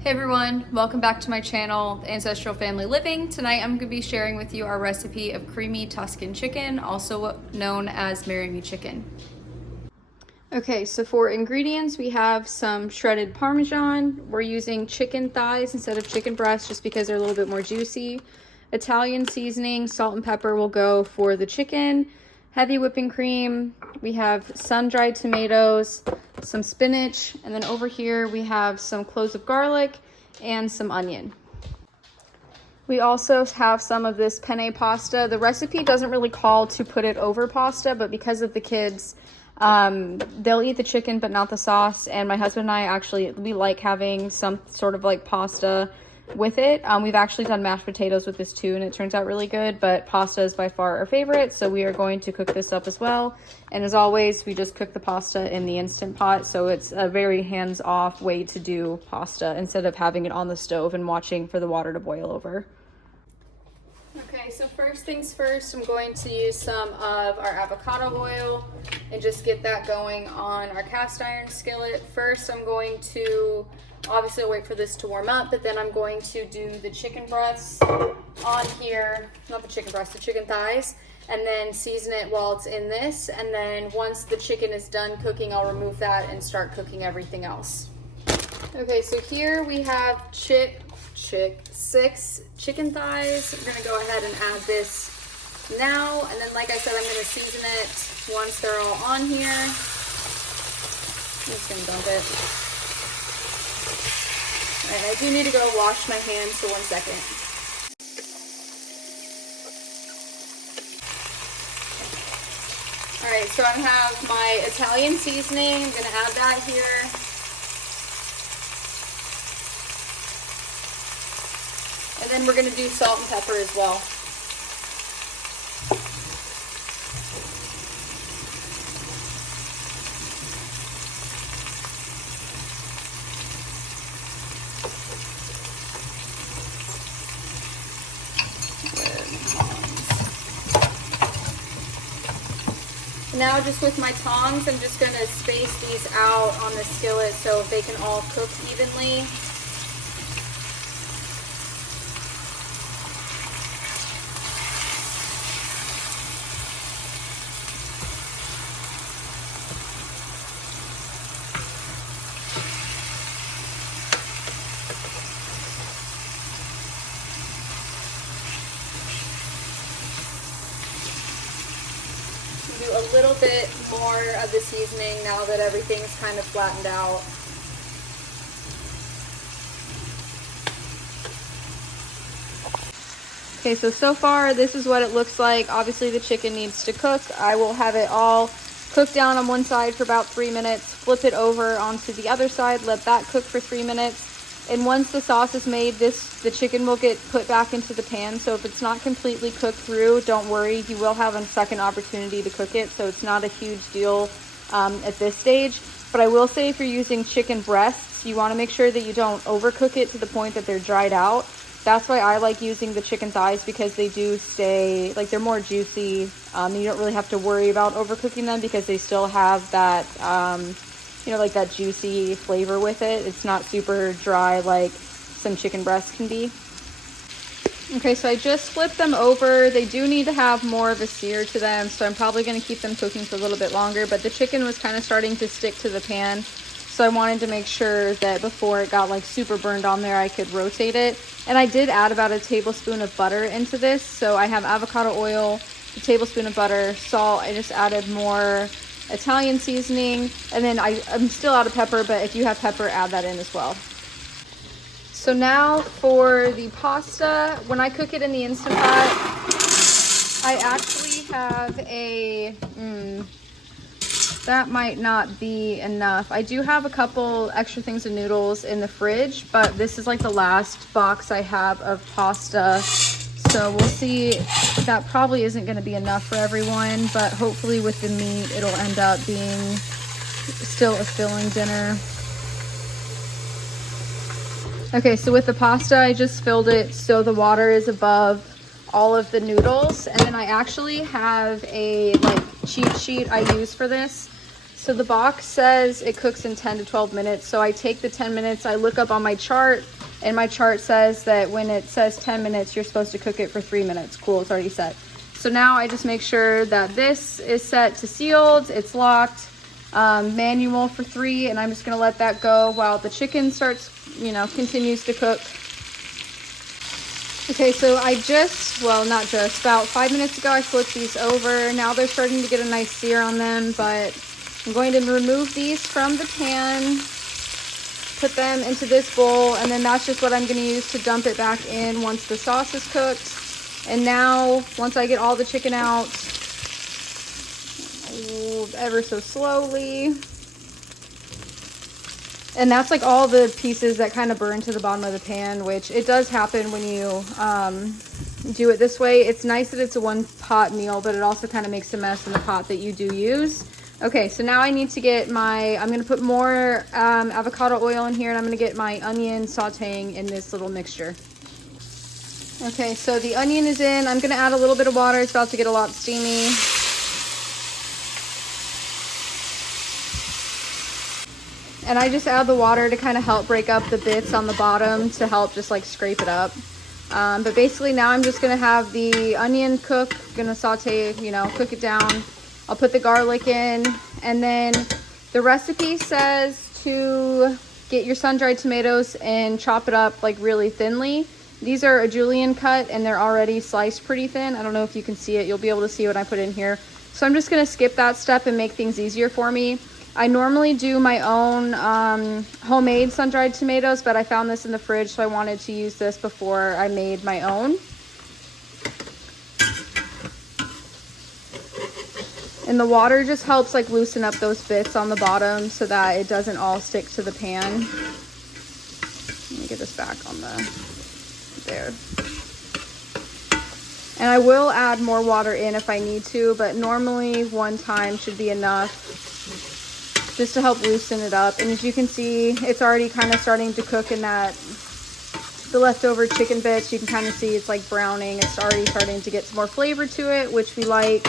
Hey everyone, welcome back to my channel, Ancestral Family Living. Tonight I'm going to be sharing with you our recipe of creamy Tuscan chicken, also known as Marry Me chicken. Okay, so for ingredients we have some shredded Parmesan. We're using chicken thighs instead of chicken breasts just because they're a little bit more juicy. Italian seasoning, salt and pepper will go for the chicken. Heavy whipping cream. We have sun-dried tomatoes, some spinach, and then over here we have some cloves of garlic and some onion. We also have some of this penne pasta. The recipe doesn't really call to put it over pasta, but because of the kids, they'll eat the chicken but not the sauce, and my husband and I we like having some sort of like pasta with it. We've actually done mashed potatoes with this too, and it turns out really good, but pasta is by far our favorite, so we are going to cook this up as well. And as always, we just cook the pasta in the Instant Pot, so it's a very hands-off way to do pasta instead of having it on the stove and watching for the water to boil over. Okay, so first things first, I'm going to use some of our avocado oil and just get that going on our cast iron skillet. First, I'm going to obviously wait for this to warm up, but then I'm going to do the chicken breasts on here, not the chicken breasts, the chicken thighs, and then season it while it's in this. And then once the chicken is done cooking, I'll remove that and start cooking everything else. Okay, so here we have 6 chicken thighs. I'm gonna go ahead and add this now, and then like I said, I'm gonna season it once they're all on here. I'm just gonna dump it. All right, I do need to go wash my hands for 1 second. All right, so I have my Italian seasoning. I'm gonna add that here. And then we're gonna do salt and pepper as well. Now just with my tongs, I'm just gonna space these out on the skillet so they can all cook evenly. Do a little bit more of the seasoning now that everything's kind of flattened out. Okay, so far this is what it looks like. Obviously the chicken needs to cook. I will have it all cooked down on one side for about 3 minutes, flip it over onto the other side, let that cook for 3 minutes. And once the sauce is made, the chicken will get put back into the pan. So if it's not completely cooked through, don't worry. You will have a second opportunity to cook it. So it's not a huge deal at this stage. But I will say if you're using chicken breasts, you want to make sure that you don't overcook it to the point that they're dried out. That's why I like using the chicken thighs, because they do stay, like, they're more juicy. You don't really have to worry about overcooking them because they still have that you know, like that juicy flavor with it. It's not super dry like some chicken breasts can be. Okay, so I just flipped them over. They do need to have more of a sear to them, so I'm probably going to keep them cooking for a little bit longer, but the chicken was kind of starting to stick to the pan, so I wanted to make sure that before it got like super burned on there, I could rotate it. And I did add about a tablespoon of butter into this, so I have avocado oil, a tablespoon of butter, salt. I just added more Italian seasoning, and then I'm still out of pepper, but if you have pepper, add that in as well. So now for the pasta, when I cook it in the Instant Pot, I actually have that might not be enough. I do have a couple extra things of noodles in the fridge, but this is like the last box I have of pasta. So we'll see. That probably isn't going to be enough for everyone, but hopefully with the meat, it'll end up being still a filling dinner. Okay, so with the pasta, I just filled it so the water is above all of the noodles. And then I actually have a cheat sheet I use for this. So the box says it cooks in 10 to 12 minutes. So I take the 10 minutes, I look up on my chart, and my chart says that when it says 10 minutes, you're supposed to cook it for 3 minutes. Cool, it's already set. So now I just make sure that this is set to sealed, it's locked, manual for 3, and I'm just gonna let that go while the chicken starts, continues to cook. Okay, so about 5 minutes ago, I flipped these over. Now they're starting to get a nice sear on them, but I'm going to remove these from the pan, put them into this bowl, and then that's just what I'm gonna use to dump it back in once the sauce is cooked. And now, once I get all the chicken out, ever so slowly, and that's like all the pieces that kind of burn to the bottom of the pan, which it does happen when you do it this way. It's nice that it's a one pot meal, but it also kind of makes a mess in the pot that you do use. Okay, so now I need to get I'm going to put more avocado oil in here, and I'm going to get my onion sauteing in this little mixture. Okay, so the onion is in. I'm going to add a little bit of water. It's about to get a lot steamy. And I just add the water to kind of help break up the bits on the bottom to help just like scrape it up. But basically now I'm just going to have the onion cook, going to saute, cook it down. I'll put the garlic in, and then the recipe says to get your sun-dried tomatoes and chop it up like really thinly. These are a julienne cut, and they're already sliced pretty thin. I don't know if you can see it. You'll be able to see what I put in here. So I'm just going to skip that step and make things easier for me. I normally do my own homemade sun-dried tomatoes, but I found this in the fridge, so I wanted to use this before I made my own. And the water just helps like loosen up those bits on the bottom so that it doesn't all stick to the pan. Let me get this back on there. And I will add more water in if I need to, but normally 1 time should be enough just to help loosen it up. And as you can see, it's already kind of starting to cook in the leftover chicken bits. You can kind of see it's like browning. It's already starting to get some more flavor to it, which we like.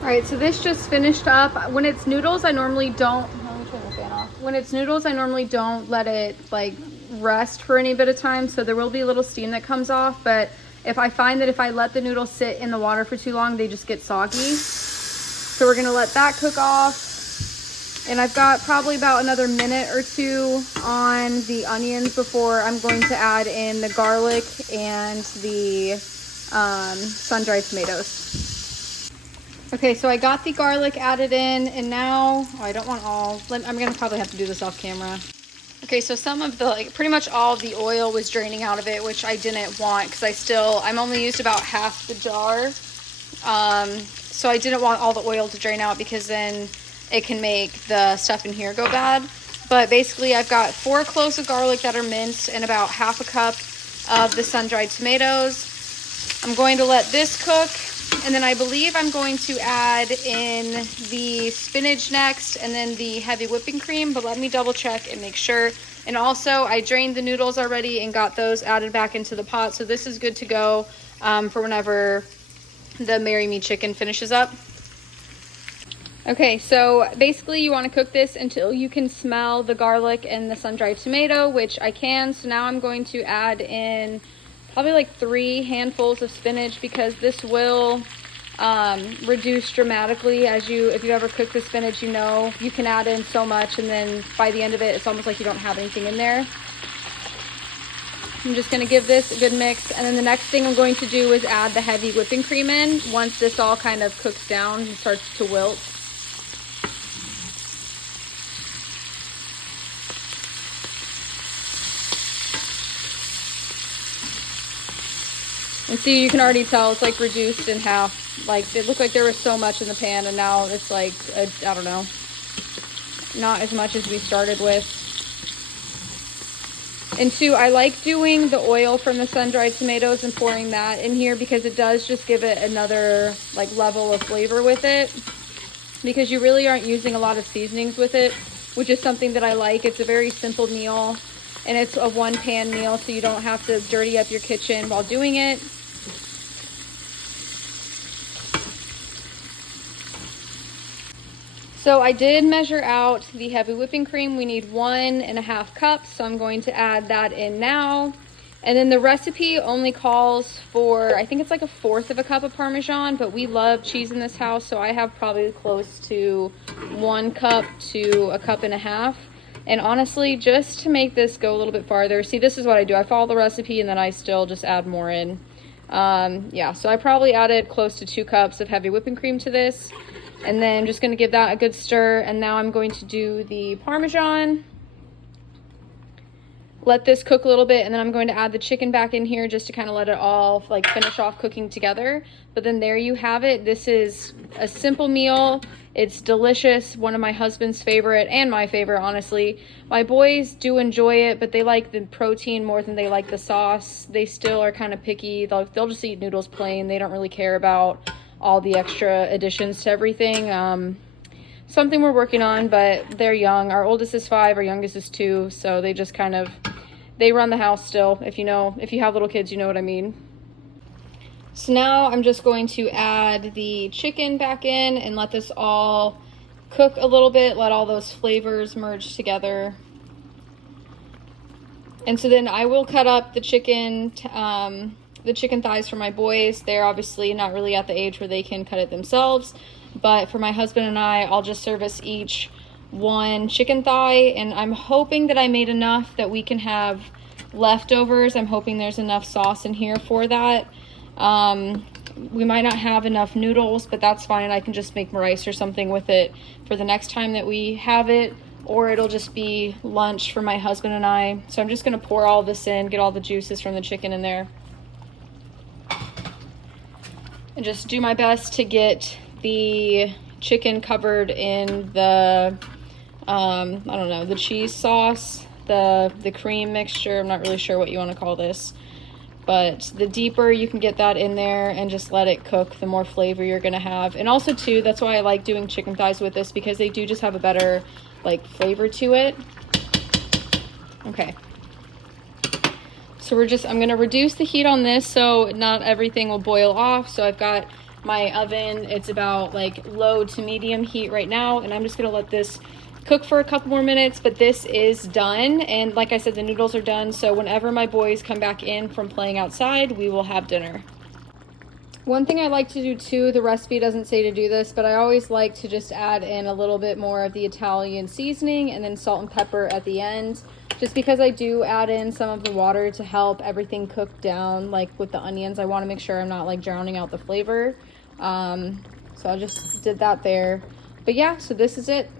All right, so this just finished up. When it's noodles, I normally don't, let me turn the fan off. When it's noodles, I normally don't let it like rest for any bit of time. So there will be a little steam that comes off, but if I find that if I let the noodles sit in the water for too long, they just get soggy. So we're gonna let that cook off. And I've got probably about another minute or 2 on the onions before I'm going to add in the garlic and the sun-dried tomatoes. Okay, so I got the garlic added in, and now, I don't want all, I'm gonna probably have to do this off camera. Okay, so some of the, pretty much all of the oil was draining out of it, which I didn't want because I'm only used about half the jar. So I didn't want all the oil to drain out because then it can make the stuff in here go bad. But basically I've got 4 cloves of garlic that are minced and about half a cup of the sun-dried tomatoes. I'm going to let this cook, and then I believe I'm going to add in the spinach next and then the heavy whipping cream, but let me double check and make sure. And also I drained the noodles already and got those added back into the pot, so this is good to go for whenever the Marry Me chicken finishes up. Okay, so basically you want to cook this until you can smell the garlic and the sun-dried tomato, which I can. So now I'm going to add in probably like 3 handfuls of spinach because this will reduce dramatically if you've ever cooked with spinach, you can add in so much, and then by the end of it, it's almost like you don't have anything in there. I'm just going to give this a good mix, and then the next thing I'm going to do is add the heavy whipping cream in once this all kind of cooks down and starts to wilt. And see, you can already tell it's like reduced in half. Like it looked like there was so much in the pan, and now it's like, I don't know, not as much as we started with. And 2, I like doing the oil from the sun-dried tomatoes and pouring that in here because it does just give it another like level of flavor with it, because you really aren't using a lot of seasonings with it, which is something that I like. It's a very simple meal, and it's a 1-pan meal, so you don't have to dirty up your kitchen while doing it. So I did measure out the heavy whipping cream. We need 1.5 cups, so I'm going to add that in now. And then the recipe only calls for, I think it's like 1/4 of a cup of Parmesan, but we love cheese in this house, so I have probably close to 1 cup to 1.5 cups. And honestly, just to make this go a little bit farther, see, this is what I do. I follow the recipe and then I still just add more in. Yeah, so I probably added close to 2 cups of heavy whipping cream to this. And then I'm just gonna give that a good stir. And now I'm going to do the Parmesan. Let this cook a little bit, and then I'm going to add the chicken back in here just to kind of let it all like finish off cooking together. But then there you have it. This is a simple meal. It's delicious. One of my husband's favorite and my favorite, honestly. My boys do enjoy it, but they like the protein more than they like the sauce. They still are kind of picky. They'll just eat noodles plain. They don't really care about all the extra additions to everything. Something we're working on, but they're young. Our oldest is 5, our youngest is 2, so they just kind of, they run the house still. If you have little kids, you know what I mean. So now I'm just going to add the chicken back in and let this all cook a little bit, let all those flavors merge together. And so then I will cut up the chicken thighs for my boys. They're obviously not really at the age where they can cut it themselves. But for my husband and I'll just service each 1 chicken thigh. And I'm hoping that I made enough that we can have leftovers. I'm hoping there's enough sauce in here for that. We might not have enough noodles, but that's fine. I can just make rice or something with it for the next time that we have it. Or it'll just be lunch for my husband and I. So I'm just going to pour all this in, get all the juices from the chicken in there. And just do my best to get the chicken covered in the, I don't know, the cheese sauce, the cream mixture. I'm not really sure what you want to call this. But the deeper you can get that in there and just let it cook, the more flavor you're going to have. And also, too, that's why I like doing chicken thighs with this, because they do just have a better, like, flavor to it. Okay. So I'm going to reduce the heat on this so not everything will boil off. So I've got my oven, it's about like low to medium heat right now, and I'm just going to let this cook for a couple more minutes. But this is done, and like I said, the noodles are done. So whenever my boys come back in from playing outside, we will have dinner. One thing I like to do too, the recipe doesn't say to do this, but I always like to just add in a little bit more of the Italian seasoning and then salt and pepper at the end, just because I do add in some of the water to help everything cook down. Like with the onions, I want to make sure I'm not like drowning out the flavor. So I just did that there. But yeah, so this is it.